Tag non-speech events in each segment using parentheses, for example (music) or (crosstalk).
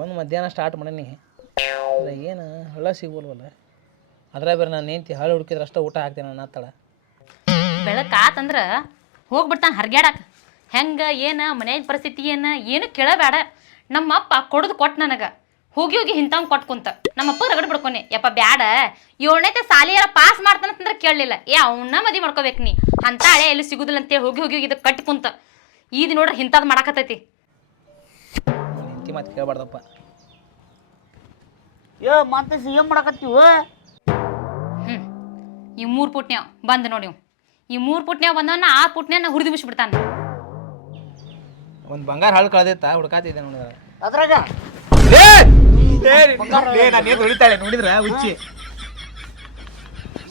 ಒಂದು ಮಧ್ಯಾಹ್ನ ಸ್ಟಾರ್ಟ್ ಮಾಡೀನಿ. ಏನು? ಹಳ್ಳ ಸಿಗೋಲ್ವಲ್ಲ ಅದ್ರಾಗ ಬೇರೆ ನಾನು ನೇಂತಿ ಹಾಳು ಹುಡುಕಿದ್ರೆ ಅಷ್ಟೇ ಊಟ ಹಾಕ್ತೀನಿ ನಾನು ಆತಳ. ಬೆಳಕಾತಂದ್ರ ಹೋಗ್ಬಿಡ್ತಾನೆ ಹರ್ಗ್ಯಾಡಕ್ಕೆ ಹೆಂಗೆ, ಏನು ಮನೆಯ ಪರಿಸ್ಥಿತಿ ಏನು ಏನು ಕೇಳಬೇಡ. ನಮ್ಮ ಅಪ್ಪ ಕೊಡದು ಕೊಟ್ಟು ನನಗೆ. ಹೋಗಿ ಹೋಗಿ ಇಂಥವ್ ಕೊಟ್ಟು ಕುಂತ. ನಮ್ಮ ಅಪ್ಪ ರಗಡ್ ಬಿಡ್ಕೊನಿ, ಯಪ್ಪ, ಬ್ಯಾಡ. ಏಳನೇತೆ ಸಾಲಿಯಾರ ಪಾಸ್ ಮಾಡ್ತಾನಂತಂದ್ರೆ ಕೇಳಲಿಲ್ಲ. ಏ ಅವನ್ನ ಮದಿ ಮಾಡ್ಕೋಬೇಕು ನೀ. ಅಂತ ಹಳೆ ಎಲ್ಲಿ ಸಿಗುದಿಲ್ಲ ಅಂತೇಳಿ ಹೋಗಿ ಹೋಗಿ ಹೋಗಿ ಇದು ಕಟ್ಟಿ ಕುಂತ. ಈದ್ ನೋಡ್ರಿ ಇಂಥದ್ದು ಮಾಡಾಕತ್ತೈತಿ. ಹೆಂಡತಿ ಮಾತು ಕೇಳಬಾರ್ದಪ್ಪ ಏ ಮತ್ತೆ ಏನ್ ಎಂ ಮಾಡಕತ್ತೀವ? ಈ ಮೂರು ಪುಟ್ನ್ಯಾವ ಬಂದ ನೋಡಿ ಇವ್. ಈ ಮೂರು ಪುಟ್ನ್ಯಾವ ಬಂದವನ್ನ ಆ ಪುಟ್ನ್ಯಾನ ಹುರಿದು ಬಿಡ್ತಾನ ಒಂದು ಬಂಗಾರ ಹಾಳು ಕಳ್ದೈತ ಹುಡ್ಕಾತಿದ್ದೆ ನೋಡಿದ ಅದ್ರಾಗ. ನಾನು ಹೊಡಿತಾಳೆ ನೋಡಿದ್ರ ಹುಚ್ಚಿ.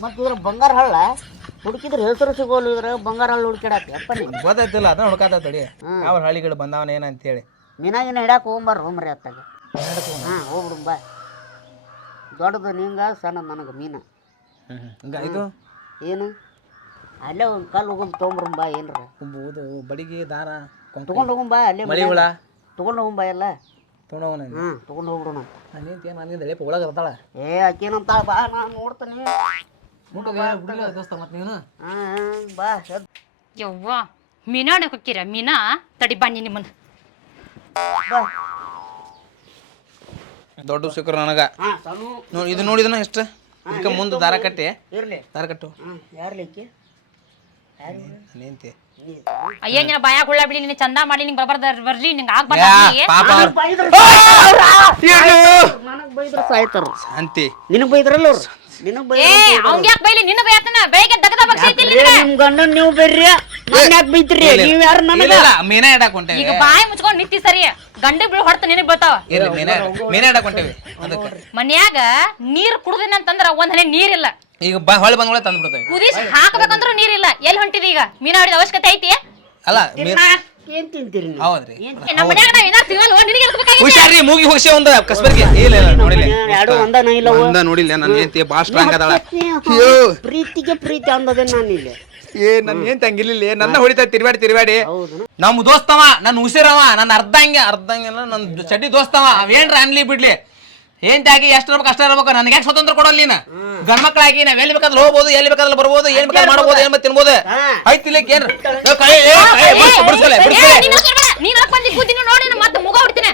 ಮತ್ತೆ ಇದ್ರ ಬಂಗಾರ ಹಳ್ಳ ಹುಡುಕಿದ್ರೆ ಹೆಸರು ಸಿಗೋಲ್ಲ ಇದ್ರ ಬಂಗಾರ ಹಳ್ಳ ಹುಡುಕಿಡಾಕ ಯಪ್ಪ ನೀ ಗೊತ್ತಾಯ್ತಿಲ್ಲ ಅದನ್ನ ಹುಡ್ಕಾತ ತಡಿ. ಅವ್ರ ಹಳ್ಳಿಗಳು ಬಂದಾವನ ಏನಂತೇಳಿ ಮೀನಾಗಿನ ಹಿಡ್ಯಾಕ ಹೋಗ್ಬಾರ ಹೋಮ್ರಿ ಅತ್ತಾಗ. ಹಾಂ ಹೋಗ್ಬಿಡು ಬಾ. ದೊಡ್ಡದು ನಿಂಗ ಸಣ್ಣ ನನಗೆ ಮೀನ. ಹಂಗ ಇದು ಏನು? ಅಲ್ಲೇ ಒಂದು ಕಲ್ಲು ಹೋಗೋದು ತೊಗೊಂಬ್ರಂ ಬಾ ಏನ್ರ. ಇದು ಬಡಿಗೆ ದಾರ ತೊಗೊಂಡು ಹೋಗುಂಬಾ ಅಲ್ಲೇ ಮಳಿ ಹುಳ ತೊಗೊಂಡು ಹೋಗುಂಬಾ ಎಲ್ಲ. ತೊಗೊಂಡವನ ಹಾಂ ತೊಗೊಂಡು ಹೋಗ್ಬಿಡೋಣ ನಾನು. ಏನು ನನಗೆ ದಳೆಪ ಒಳಗೆ ಇರ್ತಾಳ. ಏ ಅಕ್ಕೇನಂತ ಬಾ ನಾನು ನೋಡ್ತೀನಿ. ಮುಟ್ಟಿಗೆ ದೋಸ್ತ ಮತ್ತೆ ನೀನು? ಹಾಂ ಬಾ ಯವ್ವ ಮೀನಾಡ ಹೊಕ್ಕಿರ ಮೀನಾ? ತಡಿ ಬನ್ನಿ ನಿಮ್ಮನ್ನ. ದೊಡ್ಡ ಸಿಕ್ಕರು ನನಗ. ಹಾ ಸಣ್ಣ. ನೋಡಿ ಇದು ನೋಡಿದನ ಎಷ್ಟು? ಇದಕ್ಕೆ ಮುಂದೆ ದಾರ ಕಟ್ಟಿ. ಇರಲಿ. ದಾರ ಕಟ್ಟು. ಯಾರ್ಲಿಕ್ಕೆ ನಿಂತಿ ಅಯ್ಯ ನಿನ್ನ ಬಾಯಾ ಹುಳ್ಳ ಬಿಡಿ ನಿನ್ನ ಚಂದ ಮಾಡಿ ನಿಂಗೆ ಬರಬಾರ್ದ ಬರ್ಲಿ ನಿಂಗೆ ಆಗ್ಬಾರ್ದು ಪಾಪ. ಅವ್ರು ನನಗೆ ಬೈದ್ರೆ ಸಾಯ್ತಾರ. ಶಾಂತಿ. ನಿನಗೆ ಬೈದ್ರಲ್ಲ ಅವ್ರು? ನಿನಗೆ ಏ ಬೈದ್ರ ಅವ್ನ್ ಯಾಕೆ ಬೈಲಿ? ನಿನ್ನ ಬೈತಾನ ಬೆಳಿಗ್ಗೆ ದಗದ ಬಗ್ಸೈತಿಲ್ಲ ನಿಮ್ ಗಂಡನ್ ನೀವು ಬರ್ರಿ ನಾನು ಯಾಕೆ ಬೈತ್ರಿ? ನೀವು ಯಾರು ನನಗೆ? ಇಲ್ಲ ಮೀನ ಇಡಕ್ ಹೊಂಟೇವಿ. ಈಗ ಬಾಯಿ ಮುಚ್ಕೊಂಡ್ ನಿಂತಿ ಸರಿ. ಗಂಡ ಬೀಳ್ ಹೊಡ್ತ ನಿನಗ್ ಬೀಳ್ತಾವ ಇರ್ಲಿ ಮೀನ ಮೀನ ಇಡಕ್ ಹೊಂಟೇವಿ. ಅದಕ್ಕೆ. ಮನ್ಯಾಗ ನೀರ್ ಕುಡ್ದಿನ ಅಂತಂದ್ರ ಒಂದ್ ಹನಿ ನೀರಿಲ್ಲ ಈಗ ಬಾ ಹೊಳೆ ಬಂದ ತಂದು ಬಿಡ್ತೇವೆ ಕುದಿಸಿ ಹಾಕ್ಬೇಕಂದ್ರೂ ನೀರಿಲ್ಲ ಎಲ್ಲಿ ಹೊಂಟಿದೆ ಈಗ? ಮೀನಾ ಹೊಡಿದ ಅವಶ್ಯಕತೆ ಐತಿ? ಅಲ್ಲ ಮೀನ್ ಏನ್ ತಿಂತೀರಿ ನೀವು? ಹೌದ್ರಿ. ಏ, ನಮ್ಮ ಮನ್ಯಾಗ ನಾವ್ ಏನಾರ ತಿನ್ನಲ್ವ ನಿನಗೆ ಎದಕ್ಬೇಕಾಗಿತ್ತು? ಹುಷಾರ್ರಿ ಮೂಗಿ ಹೋಗಿಸಿ ಒಂದ ಕಸ್ಬರ್ಗಿ. ಇಲ್ಲ ಇಲ್ಲ ನೋಡಿಲ್ಲ. ಎರಡು ಒಂದನ ಇಲ್ಲವೋ? ಒಂದ ನೋಡಿಲ್ಲ ನನ್ನ ಹೆಂಡತಿ ಭಾಳ ಸ್ಟ್ರಾಂಗ್ ಅದಾಳ. ಪ್ರೀತಿಗೆ ಪ್ರೀತಿ ಅಂದದೆ ನಾನು ಇಲ್ಲಿ. ಏ ನನ್ನ ಏನ್ ತಂಗಿಲಿಲ್ಲ? ನನ್ನ ಹೊಡಿತಾ ತಿರ್ವಾಡಿ ತಿರ್ವಾಡಿ. ಹೌದನ ನಮ್ಮ ದೋಸ್ತವ ನನ್ನ ಉಸಿರವ ನನ್ನ ಅರ್ಧಂಗೆ ಅರ್ಧಂಗೆಲ್ಲ ನನ್ನ ಚಡ್ಡಿ ದೋಸ್ತವ ಅವೇನ್ರ ಅನ್ಲಿ ಬಿಡ್ಲಿ. ಏಂಟಾಗಿ ಎಷ್ಟು ಇರ್ಬೇಕು ಅಷ್ಟ ಇರ್ಬೇಕು. ನನಗೆ ಯಾಕೆ ಸ್ವತಂತ್ರ ಕೊಡಲ್ಲ ನೀನು? ಗಂಡ ಮಕ್ಕಳಾಗಿ ನಾವ್ ಎಲ್ಲಿ ಬೇಕಾದ್ರೆ ಹೋಗ್ಬೋದು ಎಲ್ಲಿ ಬೇಕಾದ್ರೆ ಬರ್ಬೋದು ಏನ್ ಬೇಕಾದ್ರೆ ಮಾಡ್ಬೋದು ಏನ್ ತಿನ್ಬೋದು. ಐತಿಲ್ಲ ಏನ್ ಏ, ಕೈ ಏ, ಕೈ ಬಿಡ್ಸ್- ಬಿಡ್ಸ್ಕೊಲೆ, ಏ, ಬಿಡ್ಸ್ಕೊಲೆ. ನೀನ್ ಬಂದಿ ಕೂತಿನಿ ನೋಡಿ ನಾನು ಮತ್ತೆ ಮುಗ ಹೊಡಿತೀನಿ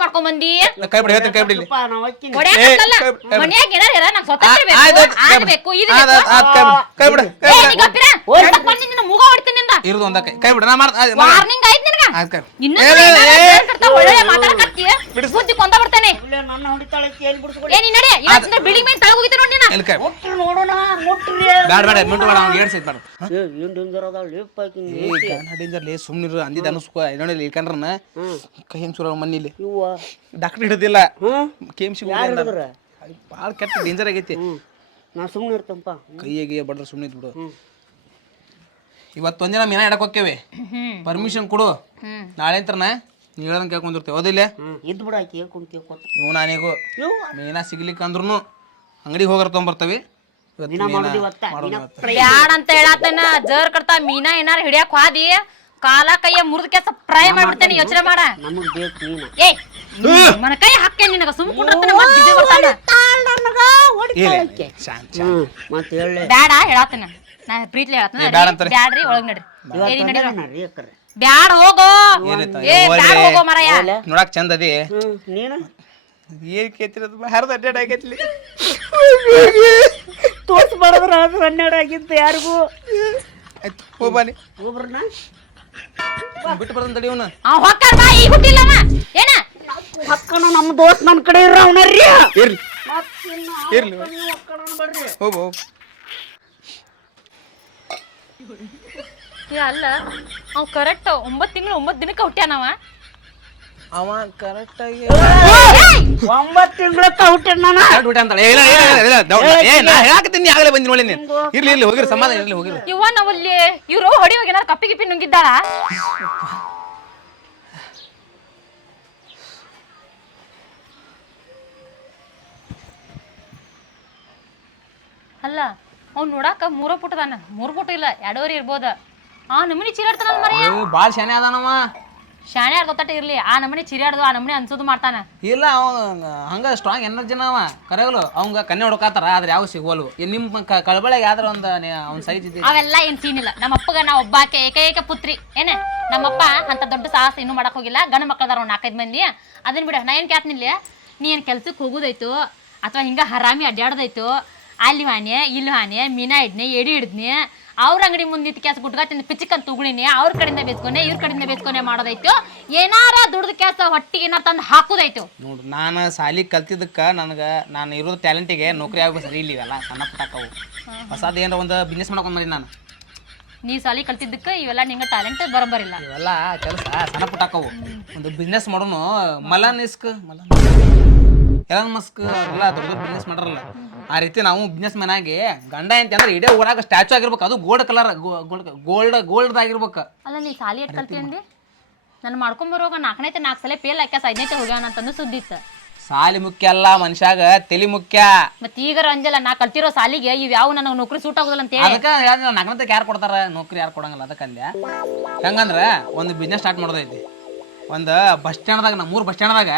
ಮಾಡ್ಕೊಂಡ್ ಬಂದಿ? ನಾ ಕೈ ಬಿಡಿ ಹೇಳ್ತೀನಿ ಕೈ ಬಿಡಿ ಇಲ್ಲಿ. ನಾವು ಅಕ್ಕಿನಿ ಹೊಡ್ಯಾಕತ್ತಲ್ಲ. ಏ, ಕೈ- ಕೈ ಬಿಡು. ಮನ್ಯಾಗ ಏನಾರ ಇರ, ನಂಗ್ ಸ್ವತಂತ್ರ ಆ- ಬೇಕು ಆಯ್ತ್, ಕೈ ಬಿಡು. ಬೇಕು ಇದು ಆದ್ ಆದ್ ಆದ್ ಕೈ ಬಿಡು, ಕೈ ಬಿಡು ಕೈ ಏ, ಬಿಡು. ನೀ ಬಂದಿ ನಿನ್ನ ಮುಗ ಹೊಡಿತೀನಿ ನಿಂದ. ಇರುದು ಒಂದ ಕೈ ಕೈ ಬಿಡು ನಾ ಮಾಡ್ತ ಆಯ್ತ್, ನಾ- ವಾರ್ನಿಂಗ್ ಆಯ್ತು ನಿನಗ? ಆಯ್ತ್ ಕೈ. ಇನ್ನೊಂದ್ ಏ, ಸಲ ಏ, ಏನಾರ ಏ, ಜೇನ್ ಒಳ್ಳೆ ಮಾತಾಡಕತ್ತೀಯ ಬುದ್ಧಿ ಕೊಂದ ಬಿಡ್ತಾನೆ ಇಲ್ಲೇ ನನ್ನ ಹೊಡಿತಾಳೆ ಏ ನೀ ನಡಿ ಇಲ್ಲ ಬಿಲ್ಡಿಂಗ್ ಮೇಲೆ ತಳಗ ಹೋಗಿತ್ತು ನೋಡಿ ನೀನ. ಎಲ್ಲಿ ಕೈ ಮುಟ್ರಿ ನೋಡೋಣ ಮುಟ್ರಿ ಬ್ಯಾಡ ಬೇಡ ಮಿಂಟು ಬೇಡ ಅವ್ನಿಗೆ ಏಡ್ ಸೈತ್ ಬೇಡ ಏ ಏನ್ ಡೇಂಜರ್ ಅದಾಳ ಲೇಪ್ ಹಾಕಿನಿ ಡೇಂಜರ್ಲಿ ಸುಮ್ಮನಿರು ಅಂದಿದ್ದ ಅನಿಸ್ಕೋ ನೋಡಿ ಇಲ್ಕಂಡ್ರನ ಹ್ಮ್. ಕೈ ಹೆಂಗ್ ಸುರ ಮನ್ನಿಲಿ ಇವ್ವ ಡಾಕ್ಟರ್ ಹಿಡಿದಿಲ್ಲ. ಹಿಡಿದ್ರ? ಭಾಳ ಕೆಟ್ಟ ಡೇಂಜರ್ ಆಗೈತಿ. ನಾ ಸುಮ್ಮನೆ ಇರ್ತಂಪ ಕೈಯಾಗಿ ಬಡ್ರ ಸುಮ್ಮನೆ ಬಿಡು ಇವತ್ತು ಒಂದಿನ ಮೀನಾ ಇಡಕ್ ಹೋಕ್ಕೇವೆ. ಪರ್ಮಿಷನ್ ಕೊಡು. ನಾಳೆ ಅಂತರನ ನೀ ಹೇಳೋದನ್ನ ಕೇಳ್ಕೊಂಡಿರ್ತೇವೆ ಹೌದಿಲ್ಲ ಇದ್ ಬಿಡ ಆಕಿ ಹೇಳ್ಕೊಂಡು ಕೇಳ್ಕೊತ ಇವು ನಾನೀಗೂ ಮೀನಾ ಸಿಗ್ಲಿಕ್ಕೆ ಅಂದ್ರೂ ಅಂಗಡಿಗೆ ಹೋಗ್ರ ತೊಗೊಂಬರ್ತೇವೆ. ಬ್ಯಾಡ ಅಂತ ಹೇಳತ್ತನ ಜರ್ ಕಡ್ತಾ ಮೀನಾ ಏನಾರ ಹಿಡಿಯಾಕ ಹೋದಿ? ಕಾಲ ಕೈಯ ಮುರಿದ ಕೆಸ ಫ್ರೈ ಮಾಡ್ಬಿಡ್ತೇನೆ ಯೋಚನೆ ಮಾಡ. ನಮಗ್ ಬೇಕು ನೀನ. ಏ ಮನ ಕೈ ಹಾಕೇ ನಿನಗ ಸುಮ್ ಕುಂಡಿರ್ತಾನೆ ಮತ್ತೆ ಬಿಸಿ ಬರ್ತಾನ ಇಲ್ಲ, ಇಲ್ಲ, ಶಾಂತ್ ಶಾಂತ್. ಹ್ಮ್ ಮತ್ತೆ ಹೇಳಿ. ಬ್ಯಾಡ ಹೇಳತ್ತೇನೆ ನಾ ಪ್ರೀತ್ಲಿ ಹೇಳತ್ತೇನೆ ಏ, ಬ್ಯಾಡ ಅಂತಾರೆ. ಬ್ಯಾಡ್ರಿ ಒಳಗ್ ನಡ್ರಿ ಏರಿ ನಡಿ ಅಕ್ಕರೆ? ಬ್ಯಾಡ ಹೋಗೋ? ಏ ಬ್ಯಾಡ ಹೋಗೋ ಮರಯ. ನೋಡಕ್ ಚಂದ ಅದಿ. ಹ್ಮ್ ನೀನು? ಏನ್ ಕೇತಿರೋದು ಹರಿದ ಅಡ್ಡಾಡ್ ಆಗೈತ್ಲಿ. ತೋರ್ಸ್ಬಾರ್ದ್ರ ಅದು ಹನ್ನೆರಡು ಆಗಿತ್ತು ಯಾರಿಗೂ? ಹೋಗ್ಬಾನಿ ಒಬ್ರನ್ನ? ಬಿಟ್ಟು ಬರೋದ್ ತಡಿ ಅವ್ನ ಅವ್ ಹೊಕ್ಕಾರ ಬಾ ಈಗ ಹುಟ್ಟಿಲ್ಲವ. ಏನ? ನಮ್ಮ ದೋಸ್ತ್ ನನ್ನ ಕಡೆ ಇರ ಅವನರ್ರಿ ಇರ್ಲಿ. ಇರ್ಲಿ. ಹೋಗು ಹೋಗು. ಏ ಅಲ್ಲ ಅವ್ ಕರೆಕ್ಟ್ ಒಂಬತ್ ತಿಂಗಳು ಒಂಬತ್ ದಿನಕ್ಕೆ ಹುಟ್ಟ್ಯಾನವ. ಅವ ಕರೆಕ್ಟಾಗಿ ಒಂಬತ್ತು ತಿಂಗಳಕ್ಕ ಆಗಲೇ ಬಂದಿ ನೋಡಿ ನೀನು. ಇರ್ಲಿ ಇರ್ಲಿ ಹೋಗಿರಿ ಸಮಾಧಾನ ಇರ್ಲಿ ಹೋಗಿರಿ. ಇವ ನಾವಲ್ಲಿ ಇವ್ರು ಏನಾರ ಕಪ್ಪಿ ಗಿಪ್ಪಿ ನುಂಗಿದ್ದಾಳ? ಅಲ್ಲ ಅವ್ನು ನೋಡಾಕ ಮೂರ ಪುಟದಾನ ಮೂರು ಪುಟ್ಟ ಇಲ್ಲ ಎರಡೂವರೆ ಇರ್ಬೋದ. ಆ ನಮನಿ ಚೀರಾಡ್ತಾನ ಮರೆಯ. ಭಾಳ ಶಾನೆ ಅದಾನವ. ಶಾಣೆ ಗೊತ್ತಾಟ ಇರ್ಲಿ. ಆ ನಮನಿ ಚಿರಿಯಾಡ್ದು ಆ ನಮನಿ ಅನ್ಸೋದು ಮಾಡ್ತಾನ. ಇಲ್ಲ ಅವ ಹಂಗ ಸ್ಟ್ರಾಂಗ್ ಎನರ್ಜಿನ ಅವ ಕರೆಗಳು ಅವಂಗ ಕನ್ನೆ ಹೊಡ್ಕಾತಾರ ಆದ್ರೆ ಯಾವ ಸಿಗೋಲ್ವು ನಿಮ್ಮ ಕಳಬಳೆಗೆ ಯಾವ್ದಾರ ಒಂದು ಅವ್ನ ಸೈಜ್ ಇದೆ ಅವೆಲ್ಲ ಏನ್ ಸೀನ್ ಇಲ್ಲ. ನಮ್ಮ ಅಪ್ಪಗ ನಾ ಒಬ್ಬಾಕೆ ಏಕೈಕ ಪುತ್ರಿ. ಏನ? ನಮ್ಮಪ್ಪ ಅಂತ ದೊಡ್ಡ ಸಾಹಸ ಇನ್ನೂ ಮಾಡಕ್ ಹೋಗಿಲ್ಲ. ಗಂಡ ಮಕ್ಕಳದಾರ ಒಂದ್ ನಾಲ್ಕೈದು ಮಂದಿ. ಅದನ್ನ ಬಿಡ ನಾ ಏನ್ ಕ್ಯಾತ್ನಿಲ್ಲ ನೀ ಏನ್ ಕೆಲ್ಸಕ್ಕೆ ಹೋಗೋದೈತು? ಅಥವಾ ಹಿಂಗ ಹರಾಮಿ ಅಡ್ಡಾಡೋದೈತು ಅಲ್ಲಿ ಹಾನಿ ಇಲ್ಲಿ ಹಾನಿ ಮೀನಾ ಇಡ್ನಿ ಎಡಿ ಹಿಡ್ದ್ನಿ. ಅವ್ರ ಅಂಗಡಿ ಮುಂದೆ ನಿಂತು ಕ್ಯಾಸ್ ಗುಡ್ಗ ತಿಂದು ಪಿಚಿಕನ್ ತುಗುಳಿನಿ ಅವ್ರ ಕಡೆಯಿಂದ ಬೇಸ್ಕೊನೆ ಇವ್ರ ಕಡೆಯಿಂದ ಬೇಸ್ಕೊನೆ ಮಾಡೋದೈತು ಏನಾರ ದುಡ್ದು ಕ್ಯಾಸ ಹೊಟ್ಟಿಗೆ ಏನಾರ ತಂದು ಹಾಕುದೈತು. ನೋಡ್ರಿ ನಾನು ಸಾಲಿ ಕಲ್ತಿದ್ದಕ್ಕೆ ನನಗೆ ನಾನು ಇರೋ ಟ್ಯಾಲೆಂಟಿಗೆ ನೌಕರಿ ಆಗೋ ಸರಿ ಇಲ್ಲ ಇವೆಲ್ಲ ಸಣ್ಣ ಪುಟ್ಟಕ್ಕವು ಹೊಸದು ಏನಾರ ಒಂದು ಬಿಸ್ನೆಸ್ ಮಾಡ್ಕೊಂಬರಿ ನಾನು. ನೀ ಸಾಲಿ ಕಲ್ತಿದ್ದಕ್ಕೆ ಇವೆಲ್ಲ ನಿಂಗೆ ಟ್ಯಾಲೆಂಟ್ ಬರಂಬರಿಲ್ಲ. ಇವೆಲ್ಲ ಕೆಲಸ ಸಣ್ಣ ಪುಟ್ಟಕ್ಕವು ಒಂದು ಬಿಸ್ನೆಸ್ ಮಾಡೋನು ಮಲನ್ ಇಸ್ಕ್ ಮಲನ್ ಎಲನ್ ಮಸ್ಕ್ ಅವರೆಲ್ಲ ದೊಡ್ಡ ದೊಡ್ಡ ಬಿಸ್ನೆಸ್ ಮಾಡ್ರಲ್ಲ. ಆ ರೀತಿ ನಾವು ಬಿಸ್ನೆಸ್ ಮ್ಯಾನ್ ಆಗಿ ಗಂಡ ಅಂತ ಅಂದ್ರೆ ಇಡೇ ಊರಾಗ ಸ್ಟ್ಯಾಚು ಆಗಿರ್ಬೇಕು. ಅದು gold colour gold gold gold ಆಗಿರ್ಬೇಕು ಅಲ್ಲ ನೀ ಸಾಲಿ ಎಟ್ ಕಲ್ತಿ ಅಂದಿ? ನಾನು ಮಾಡ್ಕೊಂಬರುವಾಗ ನಾಲ್ಕನೇ ನಾಲ್ಕು ಸಲ ಫೇಲ್ ಹಾಕ್ಯಾಸ ಐದನೇ ಹೋಗ್ಯಾನ ಅಂತಂದು ಸುದ್ದಿ ಇತ್ತು ಸಾಲಿ ಮುಖ್ಯ ಅಲ್ಲ ಮನುಷ್ಯಾಗ ತಲಿ ಮುಖ್ಯ. ಮತ್ತೆ ಈಗ ಅಂಜಲ್ಲ ನಾ ಕಲ್ತಿರೋ ಸಾಲಿಗೆ ಇವ್ ಯಾವ ನನಗೆ ನೌಕರಿ ಸೂಟ್ ಆಗೋದಿಲ್ಲ ಅಂತ ಹೇಳಿ. ಅದಕ್ಕೆ ಯಾರು ಕೊಡ್ತಾರ? ನೌಕರಿ ಯಾರು ಕೊಡಂಗಿಲ್ಲ ಅದಕ್ಕೆ ಅಲ್ಲಿ ಹೆಂಗಂದ್ರೆ ಒಂದು ಬಿಸ್ನೆಸ್ ಸ್ಟಾರ್ಟ್ ಮಾಡೋದೈತಿ. ಒಂದು ಬಸ್ ಸ್ಟ್ಯಾಂಡ್ದಾಗ ನಮ್ಮೂರು ಬಸ್ ಸ್ಟ್ಯಾಂಡ್ದಾಗ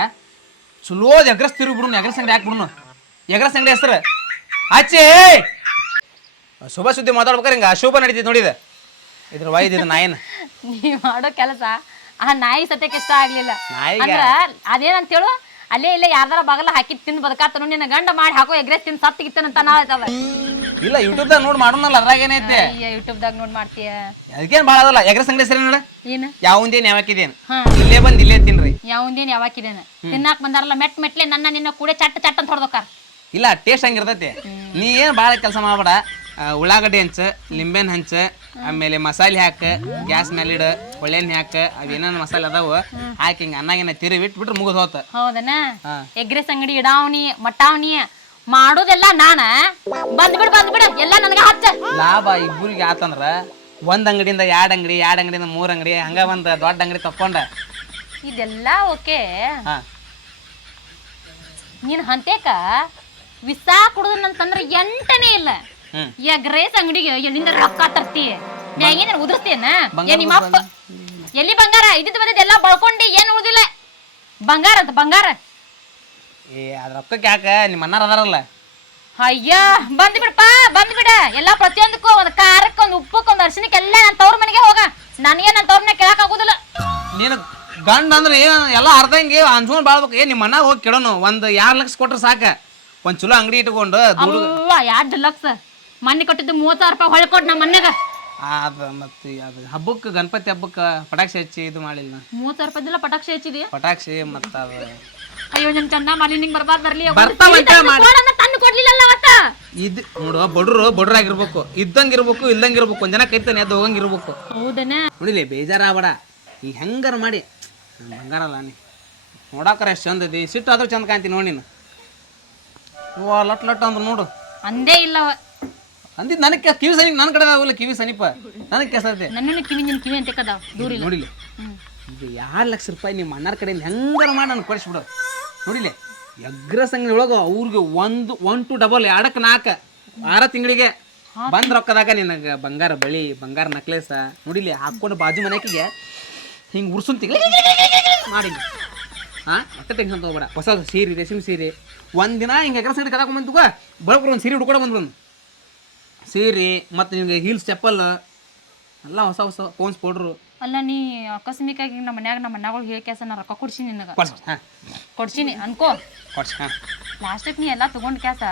ಚಲೋದ್ ಎಗ್ರಸ್ ತಿರುಗಿ ಬಿಡು ಎಗ್ರಸ್ ಅಂಗಡಿ ಹಾಕಿ ಬಿಡು ಎಗ್ರಸ್ ಅಂಗಡಿ ಹೆಸರು? ಆಚೆ! ಶುಭ ಸುದ್ದಿ ಮಾತಾಡ್ಬೇಕಾರೆ ಹಿಂಗೆ ಅಶುಭ ನಡೀತೈತಿ ನೋಡಿದ ಇದ್ರ ವೈದ್ಯ ನಾಯಿನ. ನೀ ಮಾಡೋ ಕೆಲಸ ಆ ನಾಯಿ ಸತ್ಯಕ್ಕೆ ಇಷ್ಟ ಆಗ್ಲಿಲ್ಲ. ನಾಯಿಗೆ? ಅಂದ್ರ ಅದೇನಂತ ಹೇಳು ಅಲ್ಲೇ ಇಲ್ಲೇ ಯಾರ್ದಾರ ಬಗಲ ಹಾಕಿ ತಿಂದ್ ಬದಕಾತನು ನಿನ್ನ ಗಂಡ ಮಾಡಿ ಹಾಕೋ ಎಗ್ರೆಸ್ ತಿಂದು ಅಂತ ನಾವ್ ಇಲ್ಲ ಯೂಟ್ಯೂಬ್ದಾಗ ನೋಡಿ ಮಾಡೋಣಲ್ಲ ಅದ್ರಾಗ ಏನೈತೆ? ಯೂಟ್ಯೂಬ್ದಾಗ ನೋಡ್ ಮಾಡ್ತೀಯ? ಅದಕ್ಕೇನು ಭಾಳ ಅದಲ್ಲ ಎಗ್ರೆಸ್ ಅಂಗಡಿ ಹೆಸರು ನೋಡ? ಏನು? ಯಾವಂದೇನು ಯಾವಾಕಿದೇನು ಹಾ. ಇಲ್ಲೇ ಬಂದು ಇಲ್ಲೇ ತಿನ್ರಿ ಯಾವಂದೇನ್ ಯಾವಾಕಿದೇನ ತಿನ್ನಾಕ್ ಬಂದಾರಲ್ಲ ಮೆಟ್ ಮೆಟ್ಲೆ ನನ್ನ ನಿನ್ನ ಕೂಡೆ ಚಟ್ ಚಟ್ ಅಂತ ಹೊಡ್ದೋಕಾರ ಇಲ್ಲ ಟೇಸ್ಟ್ ಹಂಗಿರ್ತೈತಿ ನೀ ಏನು ಬಾಳ ಕೆಲಸ ಮಾಡಬೇಡ. ಉಳ್ಳಾಗಡ್ಡಿ ಹಂಚ ಲಿಂಬೆನ್ ಹಂಚ ಆಮೇಲೆ ಮಸಾಲೆ ಹಾಕ ಗ್ಯಾಸ್ ಮೇಲೆ ಇಡ ಒಳ್ಳೆಣ್ಣೆ ಹಾಕ ಅವೇನೇನು ಮಸಾಲೆ ಅದಾವ ಹಾಕಿ ಹಿಂಗ ಅನ್ನಾಗಿನ ತಿರಿ ಬಿಟ್ಟು ಬಿಟ್ರೆ ಮುಗಿದ್ ಹೋತ. ಹೌದನ? ಎಗ್ ಎಗ್ರೆಸ್ ಅಂಗಡಿ ಇಡಾವಣಿ ಮಟಾವಣಿ ಮಾಡೋದೆಲ್ಲ ನಾನ. ಬಂದ್ಬಿಡ್ ಬಂದ್ಬಿಡ ಎಲ್ಲ ನನಗ ಹಚ್ಚ. ಲಾಭ ಇಬ್ಬರಿಗೆ ಆತಂದ್ರ ಒಂದ್ ಅಂಗಡಿಯಿಂದ ಎರಡ್ ಅಂಗಡಿ ಎರಡ್ ಅಂಗಡಿಯಿಂದ ಮೂರ್ ಅಂಗಡಿ ಹಂಗ ಒಂದ್ ದೊಡ್ಡ ಅಂಗಡಿ ತಕೊಂಡ ಇದೆಲ್ಲ ಓಕೆ. ಹಾ. ನೀನ್ ಹಂತೇಕ ವಿಸಾ ಕುಡುದನಂತಂದ್ರ ಎಂಟನೇ ಇಲ್ಲ. ಹ್ಮ್. ಎಗ್ರೇಸ್ ಅಂಗಡಿಗೆ ಎಲ್ಲಿಂದ ರೊಕ್ಕ ತರ್ತಿ? ಏನ ಉದಿಸ್ತೇನ ಬಂಗಾರ ಏನ್ ನಿಮ್ಮ ಅಪ್ಪ ಎಲ್ಲಿ ಬಂಗಾರ? ಇದ್ದಿದ್ದು ಬಂದಿದ್ದು ಎಲ್ಲ ಬಳ್ಕೊಂಡಿ ಏನ್ ಉಳಿದಿಲ್ಲ. ಬಂಗಾರ ಅಂತ ಬಂಗಾರ. ಏ ಅದ್ರ ರೊಕ್ಕಕ್ಕೆ ಯಾಕ? ನಿಮ್ಮ ಅನ್ನಾರ ಅದಾರಲ್ಲ. ಅಯ್ಯ ಬಂದ್ ಬಿಡಪ್ಪ ಬಂದ್ ಬಿಡ. ಎಲ್ಲ ಪ್ರತಿಯೊಂದಕ್ಕೂ ಒಂದ್ ಖಾರಕ್ಕೆ ಒಂದ್ ಉಪ್ಪಕ್ಕೆ ಒಂದ್ ಅರ್ಶಿನಕ್ಕೆ ಎಲ್ಲ ನನ್ನ ತವ್ರ ಮನೆಗೆ ಹೋಗ. ನನಗೆ ನನ್ನ ತವ್ರ ಮನೆ ಕೇಳಕ್ ಆಗುದಿಲ್ಲ. ನೀನು ಗಂಡ ಅಂದ್ರೆ ಏನು ಎಲ್ಲ ಅರ್ಧಂಗೆ ಅಂಜೂನ್ ಬಾಳ್ಬೇಕು. ಏ ನಿಮ್ಮ ಅಣ್ಣ ಹೋಗಿ ಕೇಳೋನು ಒಂದು ಎರಡು ಲಕ್ಷ ಕೊಟ್ರೆ ಸಾಕ. ಒಂದು ಚಲೋ ಅಂಗಡಿ ಇಟ್ಕೊಂಡು ದುಡ್ಡು ಅವ್ವ ಎರಡು ಲಕ್ಷ. ಮೊನ್ನೆ ಕೊಟ್ಟಿದ್ದು ಮೂವತ್ತಾರು ರೂಪಾಯಿ ಹೊಳೆ ಕೊಟ್ಟು ನಮ್ಮ ಮನೆಗ ಅದು ಮತ್ತೆ ಅದು ಹಬ್ಬಕ್ಕೆ ಗಣಪತಿ ಹಬ್ಬಕ್ಕೆ ಪಟಾಕ್ಷಿ ಹಚ್ಚಿ ಇದು ಮಾಡಿಲ್ಲ. ಮೂವತ್ತಾರು ರೂಪಾಯಿದೆಲ್ಲ ಪಟಾಕ್ಷಿ ಹಚ್ಚಿದಿ? ಪಟಾಕ್ಷಿ ಮತ್ತೆ ಅದು ಅಯ್ಯೋ ನನ್ ಚಂದ ಮನೆ ನಿಂಗೆ ಬರ್ಬಾರ್ದು ಬರ್ಲಿ. ಬರ್ತಾವಂತ ಮಾಡಿ. ತಂದು ಕೊಡ್ಲಿಲ್ಲಲ್ಲ ಅವತ್ತ? ಇದು ನೋಡು ಬಡ್ರು ಬಡ್ರಾಗಿರ್ಬೇಕು. ಇದ್ದಂಗೆ ಇರ್ಬೇಕು ಇಲ್ದಂಗೆ ಇರ್ಬೇಕು ಒಂದು ಜನ ಕೈತಾನೆ ಎದ್ದು ಹೋಗಂಗಿರ್ಬೇಕು. ಹೌದನ? ನೋಡಿಲಿ ಬೇಜಾರಾಗಬೇಡ. ಈ ಹೆಂಗಾರ ಮಾಡಿ. ಬಂಗಾರ ಅಲ್ಲ ನೀ. ನೋಡಾಕರ ಎಷ್ಟು ಚಂದ ಐತಿ ಸಿಟ್ಟು ಆದ್ರೂ ಚಂದ ಕಾಣ್ತೀನಿ ನೋಡಿ ನೀನು. ಓ ಲಟ್ ಲಟ್ ಅಂದ್ರೆ ನೋಡು. ಅಂದೇ ಇಲ್ಲ ಅಂದಿದ್ ನನಗೆ ಕಿವಿ ಸನಿ ನನ್ನ ಕಡೆ ಆಗೋಲ್ಲ ಕಿವಿ ಸನಿಪ. ನನಗೆ ಕೆಸೈತೆ ನನ್ನನ್ನು ಕಿವಿ ನಿನ್ನ ಕಿವಿ ಅಂತ ಕದಾವ್ ದೂರ ಇಲ್ಲ. ನೋಡಿಲಿ ಹ್ಮ್. ಎರಡು ಲಕ್ಷ ರೂಪಾಯಿ ನಿಮ್ಮ ಅಣ್ಣರ ಕಡೆಯಿಂದ ಹೆಂಗಾರ ಮಾಡಿ ನನಗೆ ಕೊಡಿಸ್ಬಿಡು. ನೋಡಿಲ್ಲ? ಎಗ್ರ ಸಂಗಡಿ ಒಳಗೆ ಅವ್ರಿಗೆ ಒಂದು ಒನ್ ಟು ಡಬಲ್ ಎರಡಕ್ಕೆ ನಾಲ್ಕು. ಆರ ತಿಂಗಳಿಗೆ. ಬಂದ್ ರೊಕ್ಕದಾಗ ನಿನಗೆ ಬಂಗಾರ ಬಳಿ ಬಂಗಾರ ನಕ್ಲೇಸ ನೋಡಿಲಿ ಹಾಕ್ಕೊಂಡು ಬಾಜು ಮನೆಕಿಗೆ. ಹಿಂಗೆ ಉರ್ಸುಂತಿಗೆ ಮಾಡಿ ಹಾಂ ಅಷ್ಟ ಟೆನ್ಷನ್ ತಗೋಬೇಡ. ಹೊಸ ಸೀರೆ ರೇಷ್ಮೆ ಸೀರೆ. ಒಂದಿನ ಹಿಂಗೆ ಎಕರೆ ಸೀರೆ ಕದಾಕ ಬಂತು ಬರೋಬ್ರು ಒಂದು ಸೀರೆ ಹುಡ್ಕೊಡ ಬಂದ್ರು ಸೀರೆ ಮತ್ತು ನಿಮಗೆ ಹೀಲ್ಸ್ ಚಪ್ಪಲ್ ಎಲ್ಲ ಹೊಸ ಹೊಸ ಫೋನ್ಸ್ ಪೌಡ್ರು ಅಲ್ಲ ನೀ ಆಕಸ್ಮಿಕಾಗಿ ನಮ್ಮ ಮನ್ಯಾಗ ನಮ್ಮ ಮನ್ಯಾಗಳು ಹೇಳಿ ಕೆಲಸ ನಾ ರೊಕ್ಕ ಕೊಡ್ಸೀನಿ ನಿನಗೆ. ಕೊಡ್ಸೀನಿ ಅನ್ಕೋ. ಕೊಡ್ಸಿ ಹಾಂ. ನೀ ಎಲ್ಲ ತೊಗೊಂಡು ಕ್ಯಾಸ